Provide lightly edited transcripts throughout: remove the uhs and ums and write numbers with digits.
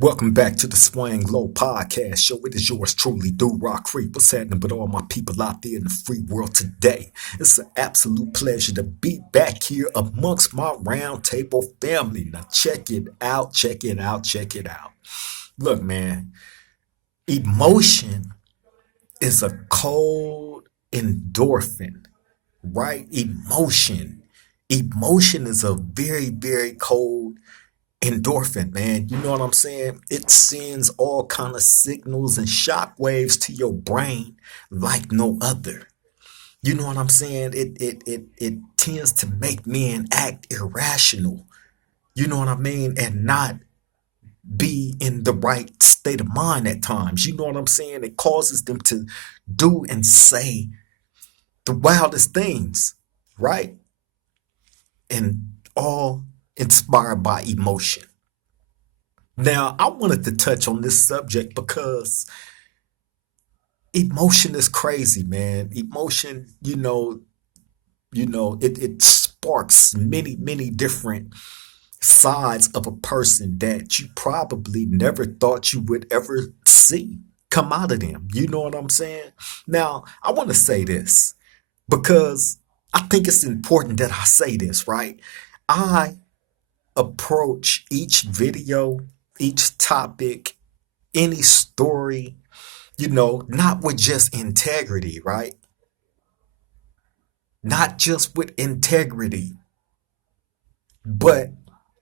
Welcome back to the Swang Low Podcast Show. It is yours truly, Do Rock Creep. What's happening with all my people out there in the free world today? It's an absolute pleasure to be back here amongst my roundtable family. Now check it out, check it out, check it out. Look, man, emotion is a cold endorphin, right? Emotion. Emotion is a very, very cold endorphin, man. You know what I'm saying? It sends all kind of signals and shock waves to your brain like no other. You know what I'm saying? It tends to make men act irrational. You know what I mean? And not be in the right state of mind at times. You know what I'm saying? It causes them to do and say the wildest things, right? And all inspired by emotion. Now, I wanted to touch on this subject because emotion is crazy, man. Emotion, it sparks many, many different sides of a person that you probably never thought you would ever see come out of them. You know what I'm saying? Now, I want to say this because I think it's important that I say this, right? I approach each video, each topic, any story, not with just integrity, right? Not just with integrity, but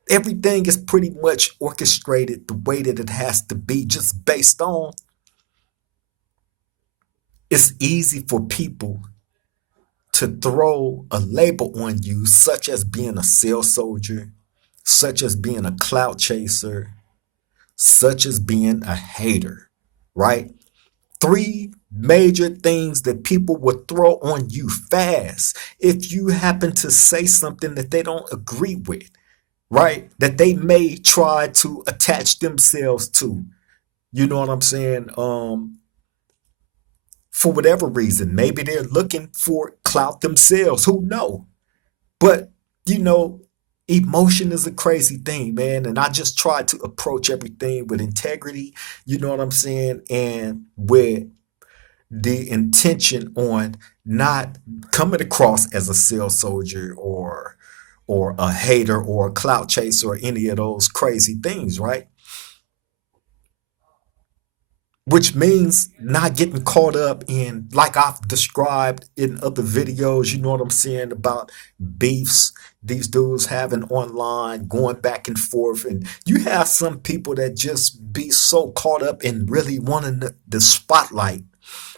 everything is pretty much orchestrated the way that it has to be, just based on it's easy for people to throw a label on you, such as being a cell soldier, such as being a clout chaser, such as being a hater, right? Three major things that people will throw on you fast if you happen to say something that they don't agree with, right? That they may try to attach themselves to. You know what I'm saying? For whatever reason, maybe they're looking for clout themselves. Who know? But you know, emotion is a crazy thing, man. And I just try to approach everything with integrity. You know what I'm saying? And with the intention on not coming across as a cell soldier or a hater or a clout chaser or any of those crazy things, right? Which means not getting caught up in, like I've described in other videos, you know what I'm saying, about beefs these dudes having online, going back and forth. And you have some people that just be so caught up in really wanting the spotlight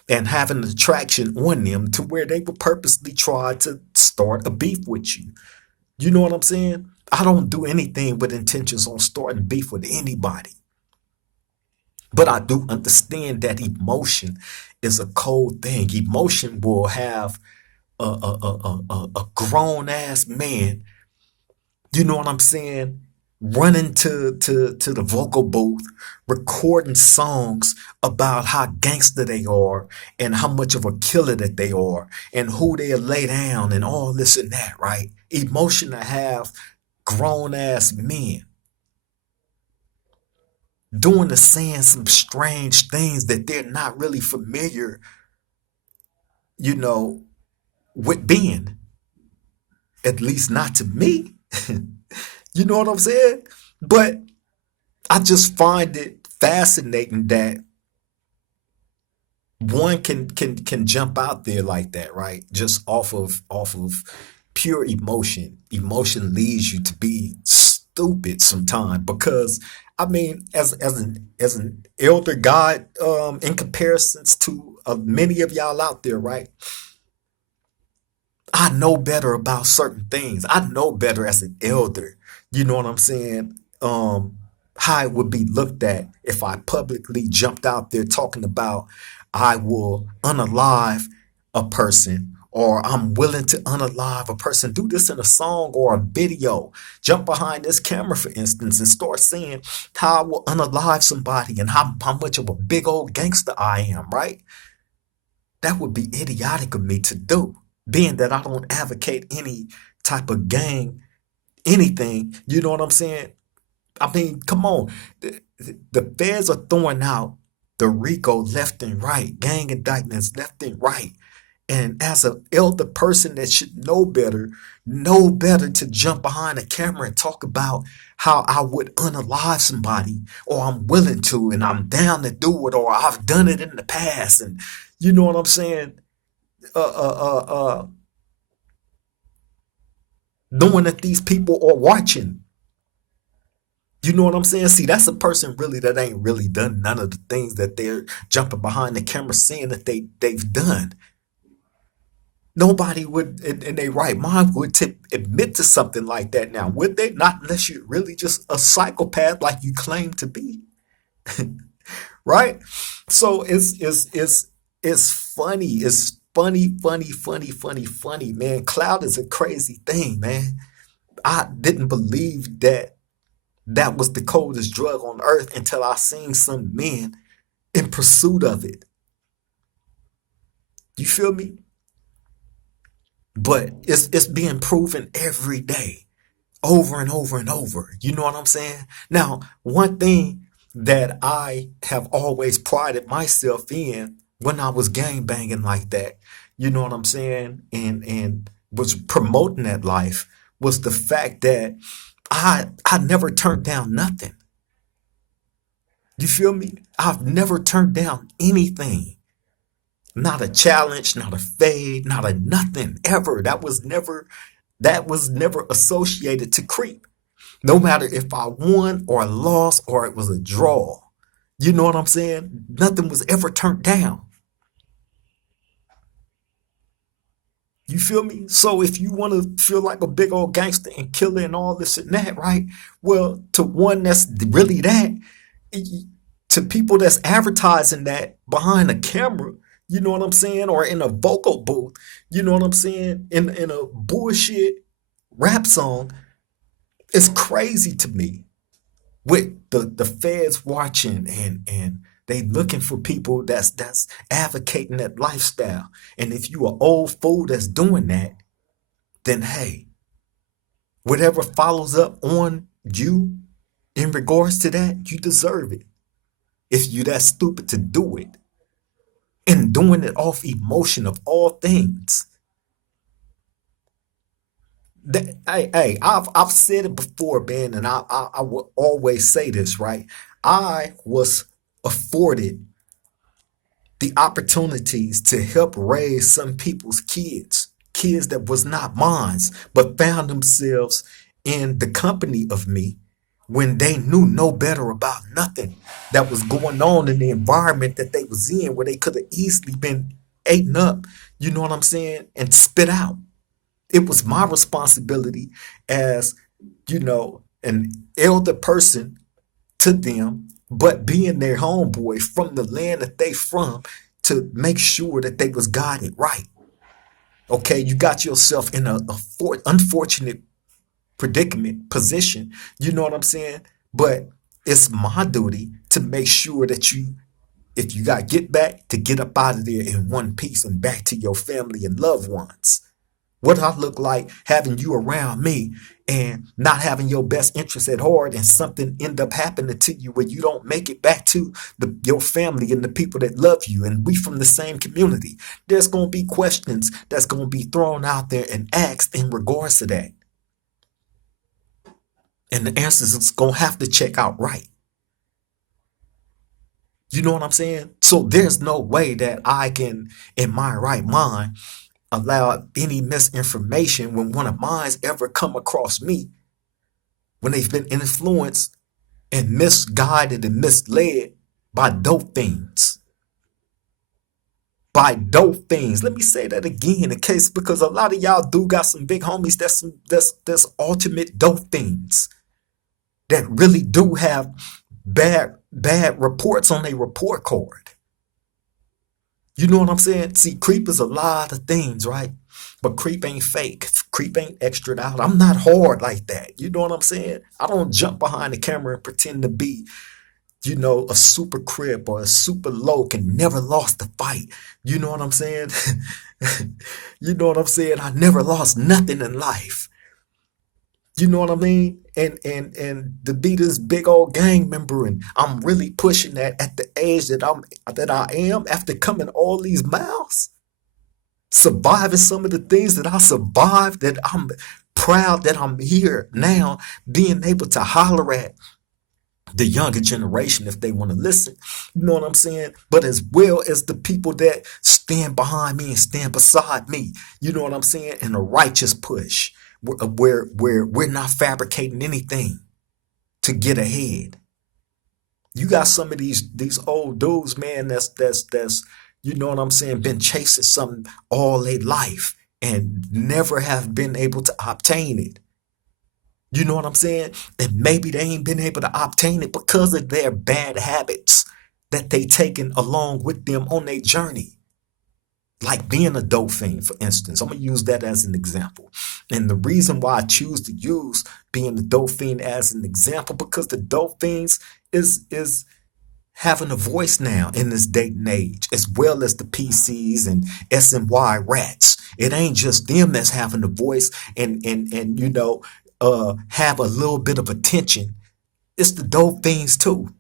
and having the traction on them to where they would purposely try to start a beef with you. You know what I'm saying? I don't do anything with intentions on starting beef with anybody. But I do understand that emotion is a cold thing. Emotion will have a grown ass man, you know what I'm saying, running to the vocal booth, recording songs about how gangster they are and how much of a killer that they are and who they'll lay down and all this and that, right? Emotion to have grown ass men doing and saying some strange things that they're not really familiar, you know, with being, at least not to me. You know what I'm saying? But I just find it fascinating that one can jump out there like that, right? Just off of pure emotion. Emotion leads you to be stupid sometimes because I mean, as an elder God, in comparisons to many of y'all out there, right? I know better about certain things. I know better as an elder. You know what I'm saying? How it would be looked at if I publicly jumped out there talking about I will unalive a person or I'm willing to unalive a person. Do this in a song or a video. Jump behind this camera, for instance, and start saying how I will unalive somebody and how much of a big old gangster I am, right? That would be idiotic of me to do, being that I don't advocate any type of gang, anything, you know what I'm saying? I mean, come on. The feds are throwing out the RICO left and right, gang indictments left and right. And as an elder person that should know better to jump behind a camera and talk about how I would unalive somebody, or I'm willing to, and I'm down to do it, or I've done it in the past, and you know what I'm saying? Uh, uh, uh, uh, Knowing that these people are watching. You know what I'm saying? See, that's a person really that ain't really done none of the things that they're jumping behind the camera saying that they've done. Nobody would in their right mind would admit to something like that now, would they? Not unless you're really just a psychopath like you claim to be, right? So it's funny. It's funny, man. Cloud is a crazy thing, man. I didn't believe that that was the coldest drug on earth until I seen some men in pursuit of it. You feel me? But it's being proven every day, over and over and over. You know what I'm saying? Now, one thing that I have always prided myself in when I was gang banging like that, you know what I'm saying, and was promoting that life, was the fact that I never turned down nothing. You feel me? I've never turned down anything. Not a challenge, not a fade, not a nothing ever. That was never associated to creep. No matter if I won or lost or it was a draw. You know what I'm saying? Nothing was ever turned down. You feel me? So if you want to feel like a big old gangster and killer and all this and that, right? Well, to one that's really that, to people that's advertising that behind a camera, you know what I'm saying, or in a vocal booth, you know what I'm saying, in a bullshit rap song, it's crazy to me. With the feds watching and they looking for people that's advocating that lifestyle. And if you are old fool that's doing that, then hey, whatever follows up on you in regards to that, you deserve it. If you that stupid to do it, and doing it off emotion of all things. I've said it before, man, and I will always say this, right? I was afforded the opportunities to help raise some people's kids that was not mine, but found themselves in the company of me when they knew no better about nothing that was going on in the environment that they was in, where they could have easily been eaten up, you know what I'm saying, and spit out. It was my responsibility as, an elder person to them, but being their homeboy from the land that they from, to make sure that they was guided right. Okay, you got yourself in a unfortunate predicament position. You know what I'm saying? But it's my duty to make sure that if you got get back, to get up out of there in one piece and back to your family and loved ones. What I look like having you around me and not having your best interest at heart, and something end up happening to you where you don't make it back to your family and the people that love you, and we from the same community. There's going to be questions that's going to be thrown out there and asked in regards to that. And the answers is going to have to check out right. You know what I'm saying? So there's no way that I can, in my right mind, allow any misinformation when one of mine's ever come across me, when they've been influenced and misguided and misled by dope things. By dope things. Let me say that again, in case, because a lot of y'all do got some big homies that's ultimate dope things that really do have bad reports on their report card. You know what I'm saying? See, creep is a lot of things, right? But creep ain't fake. Creep ain't extra out. I'm not hard like that. You know what I'm saying? I don't jump behind the camera and pretend to be, a super crip or a super low and never lost a fight. You know what I'm saying? You know what I'm saying? I never lost nothing in life. You know what I mean? and to be this big old gang member, and I'm really pushing that at the age that I am after coming all these miles, surviving some of the things that I survived, that I'm proud that I'm here now, being able to holler at the younger generation if they want to listen. You know what I'm saying? But as well as the people that stand behind me and stand beside me. You know what I'm saying? In a righteous push where we're not fabricating anything to get ahead. You got some of these old dudes, man, that's you know what I'm saying, been chasing something all their life and never have been able to obtain it. You know what I'm saying? And maybe they ain't been able to obtain it because of their bad habits that they taken along with them on their journey. Like being a dope fiend, for instance. I'm gonna use that as an example. And the reason why I choose to use being the dope fiend as an example, because the dope fiends is having a voice now in this day and age, as well as the PCs and SNY rats. It ain't just them that's having a voice and have a little bit of attention. It's the dope fiends too.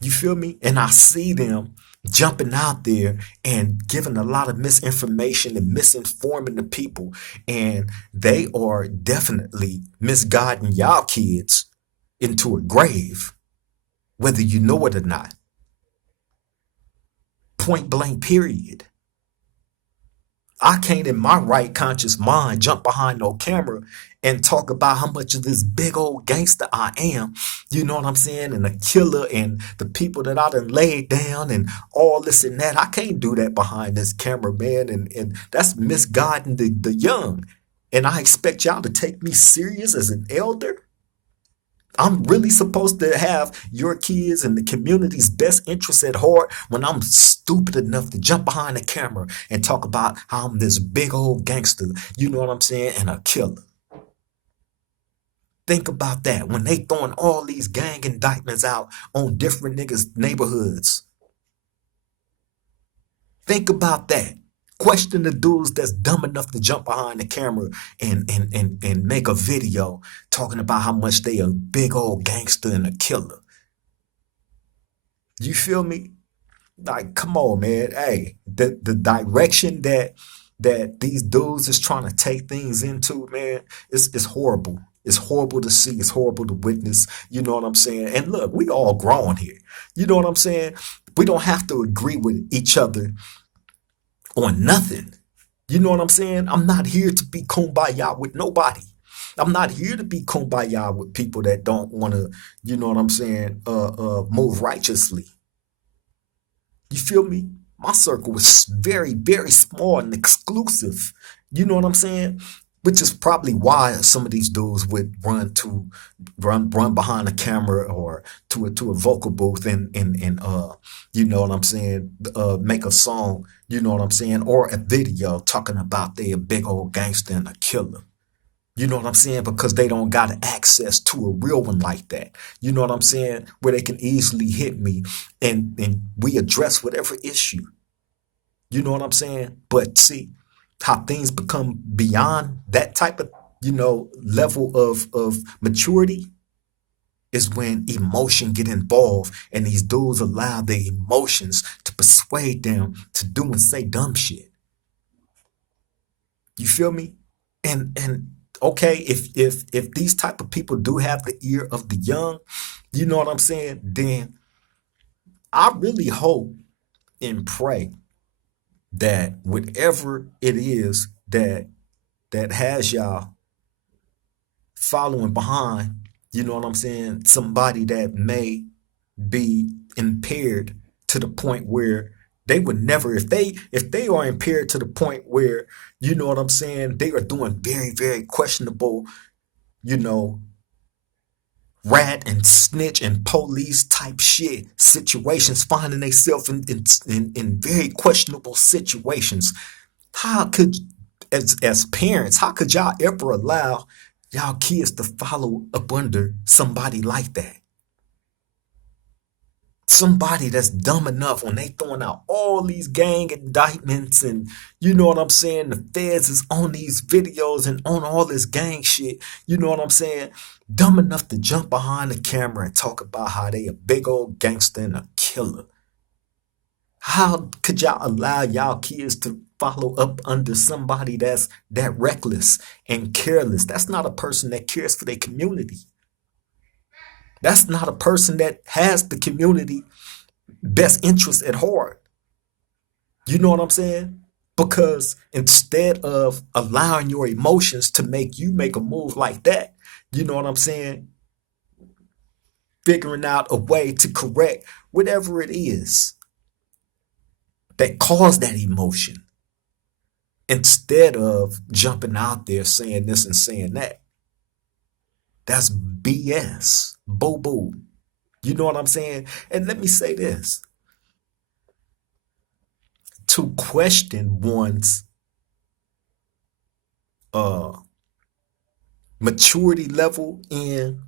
You feel me? And I see them jumping out there and giving a lot of misinformation and misinforming the people. And they are definitely misguiding y'all kids into a grave, whether you know it or not. Point blank, period. I can't in my right conscious mind jump behind no camera and talk about how much of this big old gangster I am, you know what I'm saying, and a killer and the people that I done laid down and all this and that. I can't do that behind this camera, man, and that's misguiding the young. And I expect y'all to take me serious as an elder? I'm really supposed to have your kids and the community's best interests at heart when I'm stupid enough to jump behind the camera and talk about how I'm this big old gangster, you know what I'm saying, and a killer. Think about that when they throwing all these gang indictments out on different niggas' neighborhoods. Think about that. Question the dudes that's dumb enough to jump behind the camera and make a video talking about how much they a big old gangster and a killer. You feel me? Like, come on, man. Hey, the direction that these dudes is trying to take things into, man, it's horrible. It's horrible to see. It's horrible to witness. You know what I'm saying? And look, we all grown here. You know what I'm saying? We don't have to agree with each other on nothing. You know what I'm saying? I'm not here to be kumbaya with nobody. I'm not here to be kumbaya with people that don't want to, you know what I'm saying, move righteously. You feel me? My circle was very, very small and exclusive. You know what I'm saying? Which is probably why some of these dudes would run behind a camera or to a vocal booth and you know what I'm saying, make a song, you know what I'm saying, or a video talking about they a big old gangster and a killer. You know what I'm saying? Because they don't got access to a real one like that. You know what I'm saying? Where they can easily hit me and we address whatever issue. You know what I'm saying? But see how things become beyond that type of, level of maturity is when emotion get involved and these dudes allow their emotions to persuade them to do and say dumb shit. You feel me? And okay, if these type of people do have the ear of the young, you know what I'm saying, then I really hope and pray that whatever it is that has y'all following behind, you know what I'm saying, somebody that may be impaired to the point where they would never, if they are impaired to the point where, you know what I'm saying, they are doing very, very questionable, you know, rat and snitch and police type shit situations, finding themselves in very questionable situations. How could, as parents, how could y'all ever allow y'all kids to follow up under somebody like that? Somebody that's dumb enough when they throwing out all these gang indictments and you know what I'm saying, the feds is on these videos and on all this gang shit, you know what I'm saying, dumb enough to jump behind the camera and talk about how they a big old gangster and a killer. How could y'all allow y'all kids to follow up under somebody that's that reckless and careless? That's not a person that cares for their community. That's not a person that has the community best interest at heart. You know what I'm saying? Because instead of allowing your emotions to make you make a move like that, you know what I'm saying? Figuring out a way to correct whatever it is that caused that emotion instead of jumping out there saying this and saying that. That's BS. Boo boo. You know what I'm saying? And let me say this, to question one's uh maturity level in,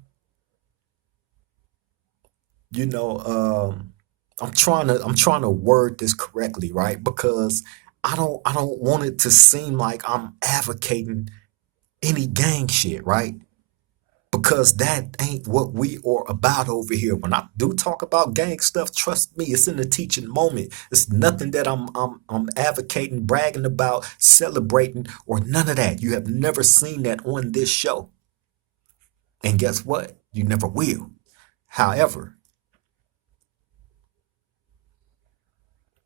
you know, I'm trying to word this correctly, right? Because I don't want it to seem like I'm advocating any gang shit, right? Because that ain't what we are about over here. When I do talk about gang stuff, trust me, it's in the teaching moment. It's nothing that I'm advocating, bragging about, celebrating, or none of that. You have never seen that on this show. And guess what? You never will. However,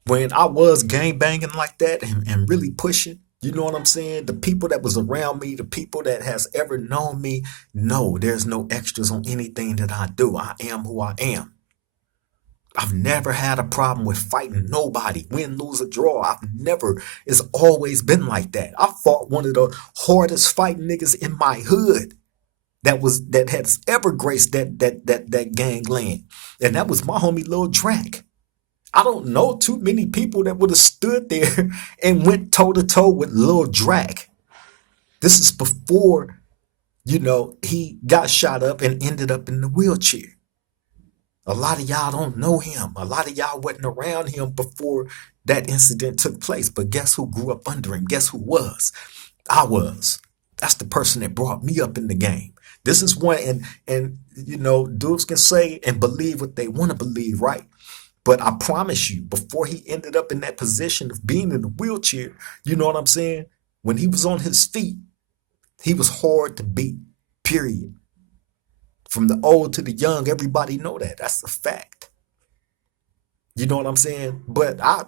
when I was gang banging like that and really pushing, you know what I'm saying? The people that was around me, the people that has ever known me, no, there's no extras on anything that I do. I am who I am. I've never had a problem with fighting nobody, win, lose, or draw. I've never, it's always been like that. I fought one of the hardest fighting niggas in my hood that has ever graced that gangland. And that was my homie Lil Drac. I don't know too many people that would have stood there and went toe to toe with Lil Drac. This is before, he got shot up and ended up in the wheelchair. A lot of y'all don't know him. A lot of y'all wasn't around him before that incident took place. But guess who grew up under him? Guess who was? I was. That's the person that brought me up in the game. This is one, and dudes can say and believe what they want to believe, right? But I promise you, before he ended up in that position of being in the wheelchair, you know what I'm saying? When he was on his feet, he was hard to beat, period. From the old to the young, everybody know that. That's a fact. You know what I'm saying? But I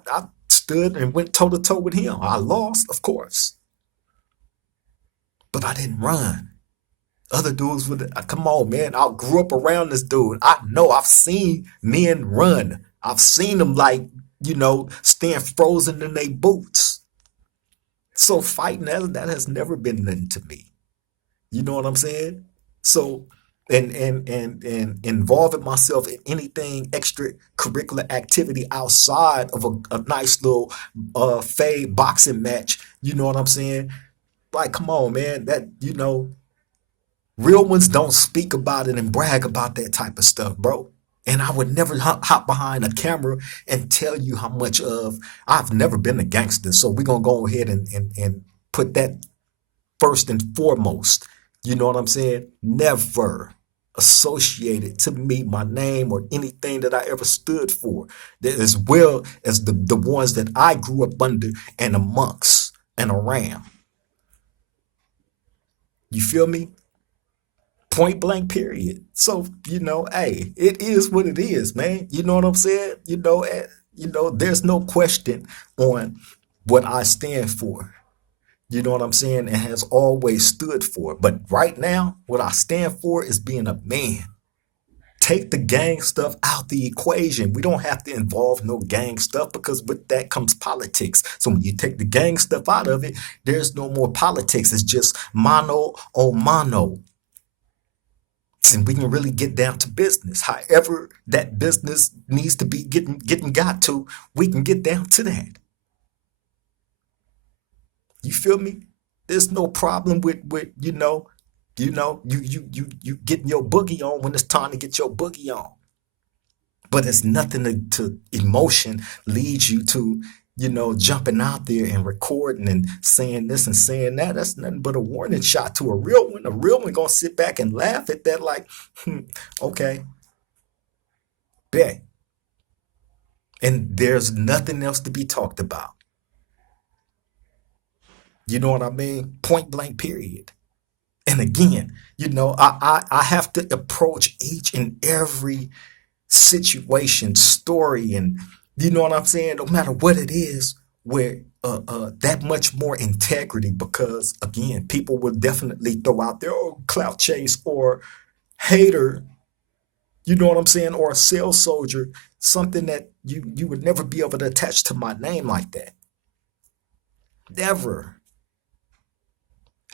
stood and went toe to toe with him. I lost, of course. But I didn't run. Other dudes would, come on, man. I grew up around this dude. I know I've seen men run. I've seen them stand frozen in their boots. So fighting that has never been nothing to me. You know what I'm saying? So and involving myself in anything extracurricular activity outside of a nice little fade boxing match. You know what I'm saying? Like, come on, man. Real ones don't speak about it and brag about that type of stuff, bro. And I would never hop behind a camera and tell you how much of I've never been a gangster. So we're gonna go ahead and put that first and foremost. You know what I'm saying? Never associated to me my name or anything that I ever stood for, as well as the ones that I grew up under and amongst and around. You feel me? Point blank, period. So, hey, it is what it is, man. You know what I'm saying? There's no question on what I stand for. You know what I'm saying? And has always stood for. But right now, what I stand for is being a man. Take the gang stuff out the equation. We don't have to involve no gang stuff because with that comes politics. So when you take the gang stuff out of it, there's no more politics. It's just mano o mano. And we can really get down to business. However that business needs to be getting got to, we can get down to that. You feel me? There's no problem with you getting your boogie on when it's time to get your boogie on. But it's nothing to emotion leads you to, jumping out there and recording and saying this and saying that. That's nothing but a warning shot to a real one. A real one gonna sit back and laugh at that, like, okay, bet. And there's nothing else to be talked about. You know what I mean? Point blank, period. And again, I have to approach each and every situation, story, and you know what I'm saying, no matter what it is, where that much more integrity, because again, people will definitely throw out there, oh, clout chase or hater, you know what I'm saying, or a sales soldier, something that you would never be able to attach to my name like that. Never.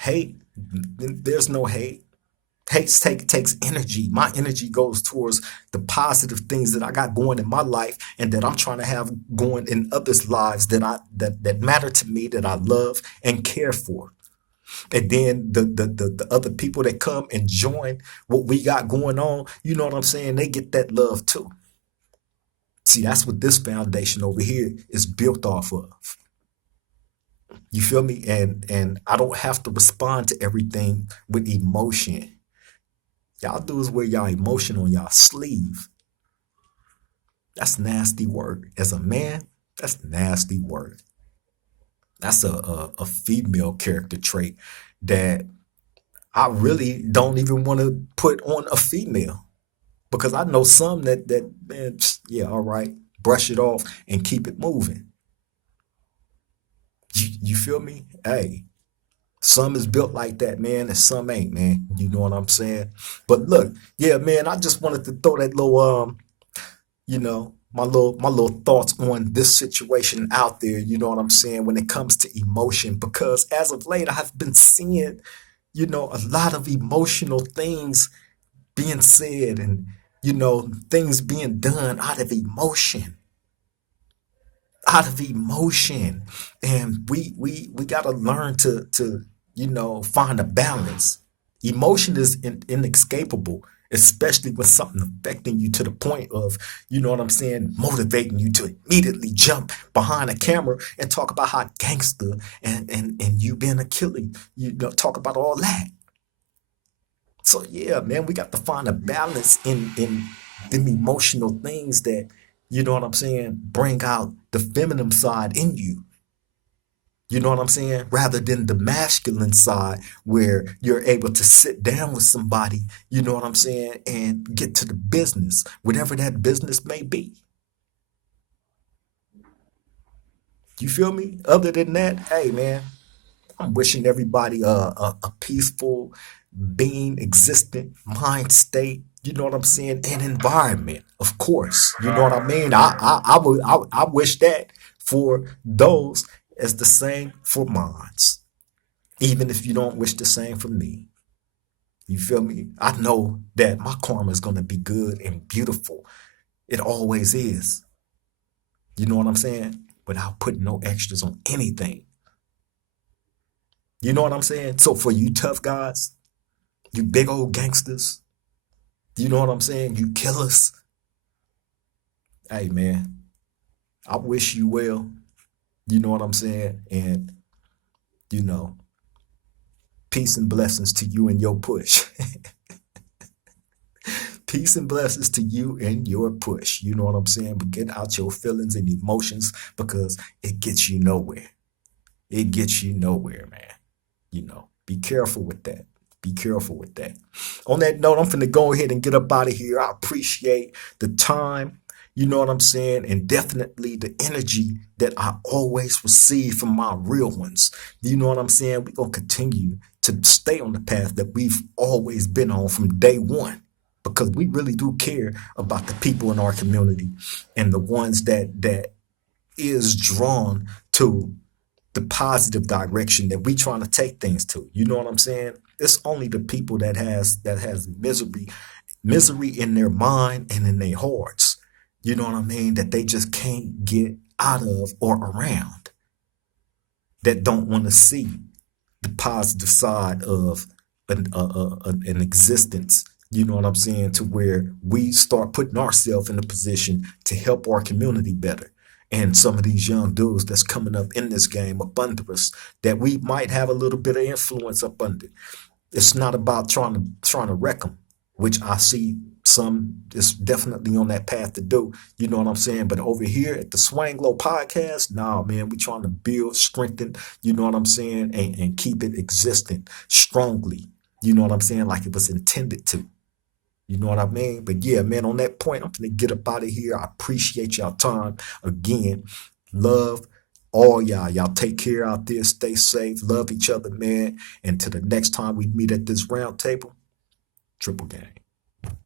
Hate, there's no hate. Takes energy. My energy goes towards the positive things that I got going in my life and that I'm trying to have going in others' lives that matter to me, that I love and care for. And then the other people that come and join what we got going on, you know what I'm saying? They get that love too. See, that's what this foundation over here is built off of. You feel me? And I don't have to respond to everything with emotion. Y'all do is wear y'all emotion on y'all sleeve. That's nasty word. As a man, that's nasty word. That's a female character trait that I really don't even want to put on a female, because I know some that man, yeah, all right, brush it off and keep it moving. You feel me? Hey, some is built like that, man, and some ain't, man. You know what I'm saying? But look, yeah, man, I just wanted to throw that little my little thoughts on this situation out there, you know what I'm saying, when it comes to emotion, because as of late I've been seeing, a lot of emotional things being said, and things being done out of emotion. And we got to learn to find a balance. Emotion is inescapable, especially when something affecting you to the point of, you know what I'm saying, motivating you to immediately jump behind a camera and talk about how gangster and you being a killer, talk about all that. So yeah, man, we got to find a balance in them emotional things that, you know what I'm saying, bring out the feminine side in you. You know what I'm saying? Rather than the masculine side where you're able to sit down with somebody, you know what I'm saying, and get to the business, whatever that business may be. You feel me? Other than that, hey man, I'm wishing everybody a peaceful being, existent mind state. You know what I'm saying? And environment, of course. You know what I mean? I wish that for those as the same for mines. Even if you don't wish the same for me. You feel me? I know that my karma is gonna be good and beautiful. It always is. You know what I'm saying? Without putting no extras on anything. You know what I'm saying? So for you tough guys, you big old gangsters, you know what I'm saying? You killers. Hey man, I wish you well. You know what I'm saying? And you know, peace and blessings to you and your push. Peace and blessings to you and your push. You know what I'm saying? But get out your feelings and emotions, because it gets you nowhere. It gets you nowhere, man. Be careful with that. Be careful with that. On that note, I'm finna go ahead and get up out of here. I appreciate the time, you know what I'm saying, and definitely the energy that I always receive from my real ones. You know what I'm saying? We're gonna continue to stay on the path that we've always been on from day one, because we really do care about the people in our community and the ones that is drawn to the positive direction that we trying to take things to. You know what I'm saying? It's only the people that has misery in their mind and in their hearts. You know what I mean? That they just can't get out of or around. That don't want to see the positive side of an existence You know what I'm saying? To where we start putting ourselves in a position to help our community better. And some of these young dudes that's coming up in this game up under us that we might have a little bit of influence up under. It's not about trying to wreck them, which I see some is definitely on that path to do. You know what I'm saying? But over here at the Swang Low podcast, nah, man, we trying to build, strengthen, you know what I'm saying, and keep it existing strongly. You know what I'm saying? Like it was intended to. You know what I mean? But yeah, man, on that point, I'm gonna get up out of here. I appreciate y'all time again. Love all y'all. Y'all take care out there. Stay safe. Love each other, man. And to the next time we meet at this round table, triple gang.